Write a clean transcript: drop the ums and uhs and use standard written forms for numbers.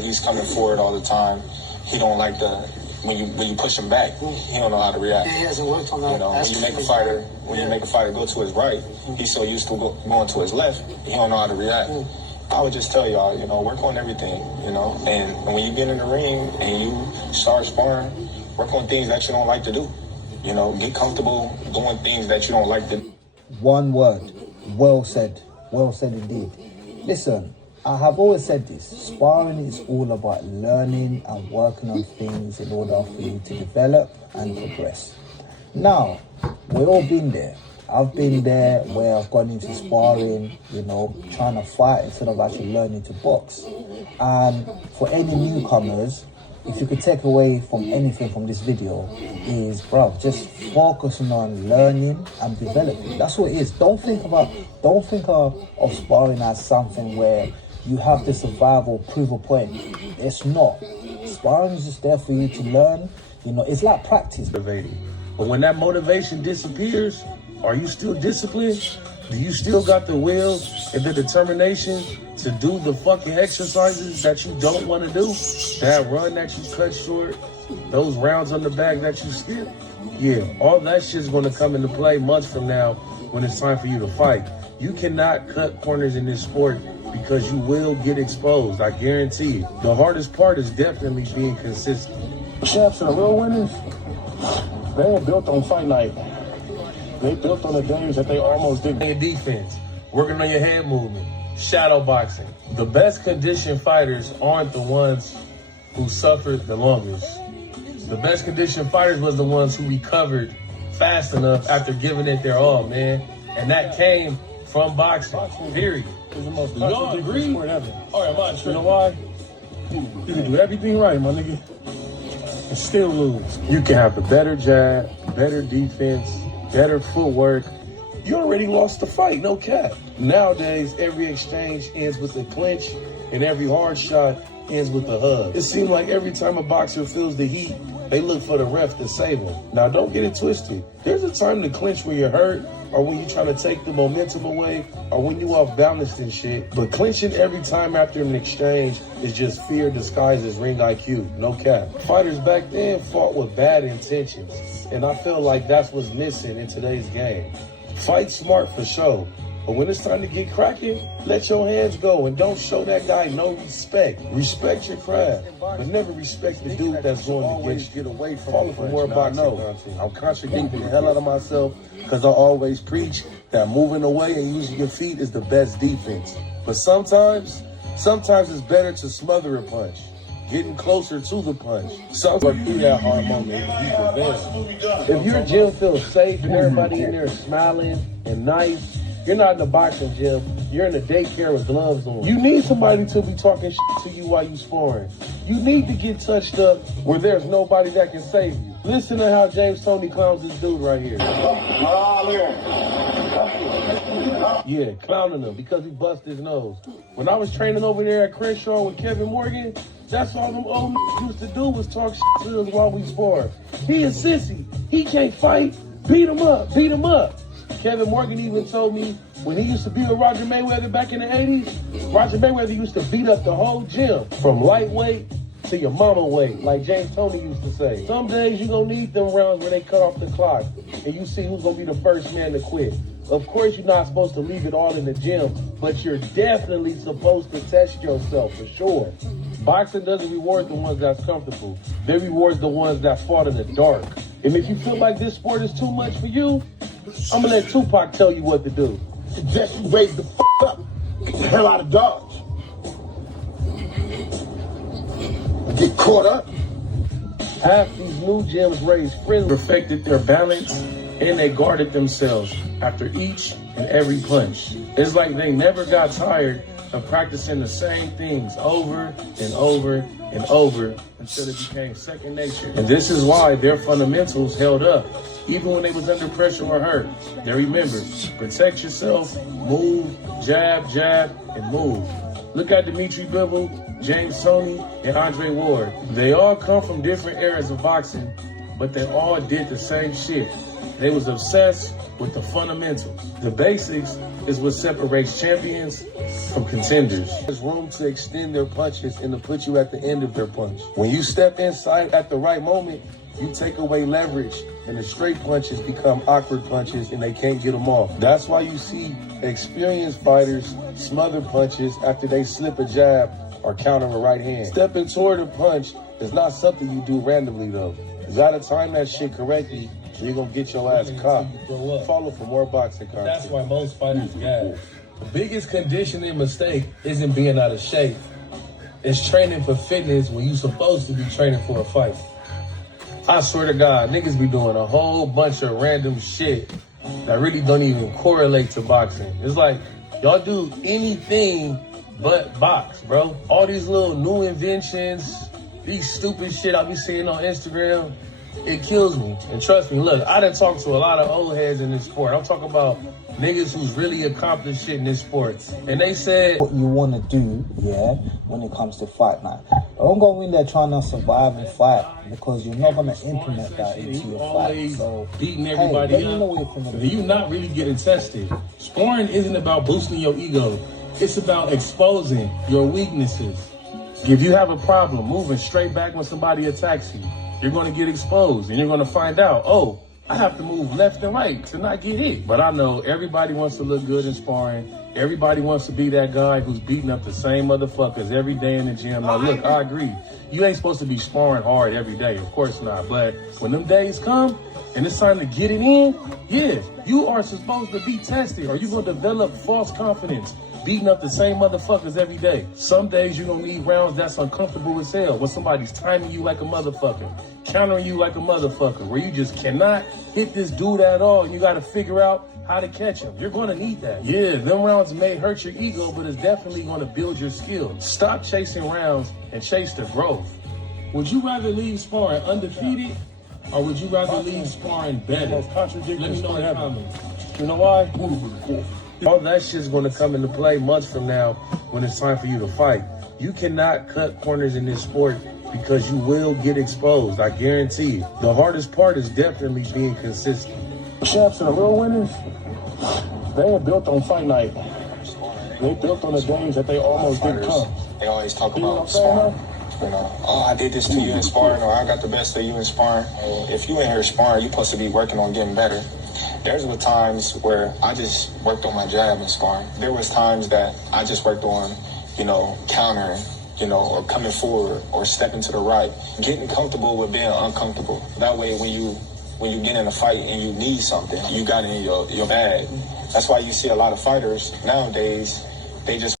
He's coming forward all the time. He don't like when you push him back, he don't know how to react. Yeah, he hasn't worked on that. You know, when you make a fighter go to his right, he's so used to going to his left, he don't know how to react. I would just tell y'all, work on everything, and when you get in the ring and you start sparring, work on things that you don't like to do. Get comfortable doing things that you don't like to do. One word, well said indeed. Listen, I have always said this, sparring is all about learning and working on things in order for you to develop and progress. Now, we've all been there. I've been there where I've gone into sparring, trying to fight instead of actually learning to box. And for any newcomers, if you could take away from anything from this video is, just focusing on learning and developing. That's what it is. Don't think of sparring as something where you have to survive or prove a point. It's not. Sparring is just there for you to learn. It's like practice. But when that motivation disappears, are you still disciplined? Do you still got the will and the determination to do the fucking exercises that you don't want to do? That run that you cut short, those rounds on the back that you skip? Yeah, all that shit's going to come into play months from now when it's time for you to fight. You cannot cut corners in this sport because you will get exposed, I guarantee you. The hardest part is definitely being consistent. Champs and real winners, they ain't built on fight night. They built on the games that they almost did. Your defense, working on your head movement, shadow boxing. The best conditioned fighters aren't the ones who suffered the longest. The best conditioned fighters was the ones who recovered fast enough after giving it their all, man. And that came from boxing, period. It's the most y'all agree? sport ever. All right, my You know why? You can do everything right, my nigga, and still lose. You can have a better jab, better defense, better footwork. You already lost the fight, no cap. Nowadays, every exchange ends with a clinch and every hard shot ends with a hug. It seems like every time a boxer feels the heat, they look for the ref to save them. Now, don't get it twisted. There's a time to clinch when you're hurt or when you're trying to take the momentum away or when you off balance and shit. But clinching every time after an exchange is just fear disguised as ring IQ, no cap. Fighters back then fought with bad intentions, and I feel like that's what's missing in today's game. Fight smart for sure, but when it's time to get cracking, let your hands go and don't show that guy no respect. Respect your craft, but never respect the dude that's going to get away from more boxing. I'm contradicting the hell out of myself because I always preach that moving away and using your feet is the best defense. But sometimes it's better to smother a punch. Getting closer to the punch. Something through that hard moment, if your gym feels safe and everybody in there is smiling and nice, you're not in the boxing gym, you're in the daycare with gloves on. You need somebody to be talking shit to you while you sparring. You need to get touched up where there's nobody that can save you. Listen to how James Toney clowns this dude right here. Yeah, clowning him because he busted his nose. When I was training over there at Crenshaw with Kevin Morgan, that's all them old used to do was talk shit to us while we spar. He a sissy. He can't fight. Beat him up. Beat him up. Kevin Morgan even told me when he used to be with Roger Mayweather back in the 80s, Roger Mayweather used to beat up the whole gym from lightweight to your mama weight, like James Toney used to say. Some days you gonna need them rounds where they cut off the clock and you see who's gonna be the first man to quit. Of course, you're not supposed to leave it all in the gym, but you're definitely supposed to test yourself for sure. Boxing doesn't reward the ones that's comfortable. They reward the ones that fought in the dark. And if you feel like this sport is too much for you, I'm gonna let Tupac tell you what to do. Suggest you raise the up. Get the hell out of Dodge. Get caught up. Half these new gyms raised friends, perfected their balance, and they guarded themselves after each and every punch. It's like they never got tired of practicing the same things over and over and over until it became second nature. And this is why their fundamentals held up, even when they was under pressure or hurt. They remembered, protect yourself, move, jab, jab, and move. Look at Dimitri Bivol, James Toney, and Andre Ward. They all come from different eras of boxing, but they all did the same shit. They was obsessed with the fundamentals, the basics is what separates champions from contenders. There's room to extend their punches and to put you at the end of their punch. When you step inside at the right moment, you take away leverage, and the straight punches become awkward punches, and they can't get them off. That's why you see experienced fighters smother punches after they slip a jab or counter a right hand. Stepping toward a punch is not something you do randomly, though. You gotta time that shit correctly, or you're gonna get your ass caught. Follow for more boxing content. That's why most fighters gas. The biggest conditioning mistake isn't being out of shape. It's training for fitness when you're supposed to be training for a fight. I swear to God, niggas be doing a whole bunch of random shit that really don't even correlate to boxing. It's like, y'all do anything but box, bro. All these little new inventions, these stupid shit I be seeing on Instagram, it kills me. And trust me, look, I done talked to a lot of old heads in this sport. I'm talking about niggas who's really accomplished shit in this sport. And they said, what you want to do, yeah, when it comes to fight night. Don't go in there trying to survive and fight, because you're not going to implement that into your fight. So, beating everybody up. You're not really getting tested. Sparring isn't about boosting your ego. It's about exposing your weaknesses. if you have a problem moving straight back when somebody attacks you, you're going to get exposed, and you're going to find out, oh, I have to move left and right to not get hit. But I know everybody wants to look good in sparring. Everybody wants to be that guy who's beating up the same motherfuckers every day in the gym. Now, look, I agree. You ain't supposed to be sparring hard every day. Of course not. But when them days come and it's time to get it in, yeah, you are supposed to be tested, or you're going to develop false confidence beating up the same motherfuckers every day. Some days you're going to need rounds that's uncomfortable as hell, when somebody's timing you like a motherfucker, countering you like a motherfucker, where you just cannot hit this dude at all, and you got to figure out how to catch him. You're going to need that. Yeah, them rounds may hurt your ego, but it's definitely going to build your skill. Stop chasing rounds and chase the growth. Would you rather leave sparring undefeated, or would you rather leave sparring better? Let me know in the comments. You know why? All that shit's going to come into play months from now when it's time for you to fight. You cannot cut corners in this sport, because you will get exposed. I guarantee you. The hardest part is definitely being consistent. Champs and the real winners, they ain't built on fight night. They built on the games that they almost didn't come. They always talk You know about what I'm saying, sparring. You know, oh, I did this to you in sparring, or I got the best of you in sparring. If you in here sparring, you're supposed to be working on getting better. There's were times where I just worked on my jab in sparring. There was times that I just worked on, countering, or coming forward or stepping to the right, getting comfortable with being uncomfortable. That way, when you get in a fight and you need something, you got it in your bag. That's why you see a lot of fighters nowadays, they just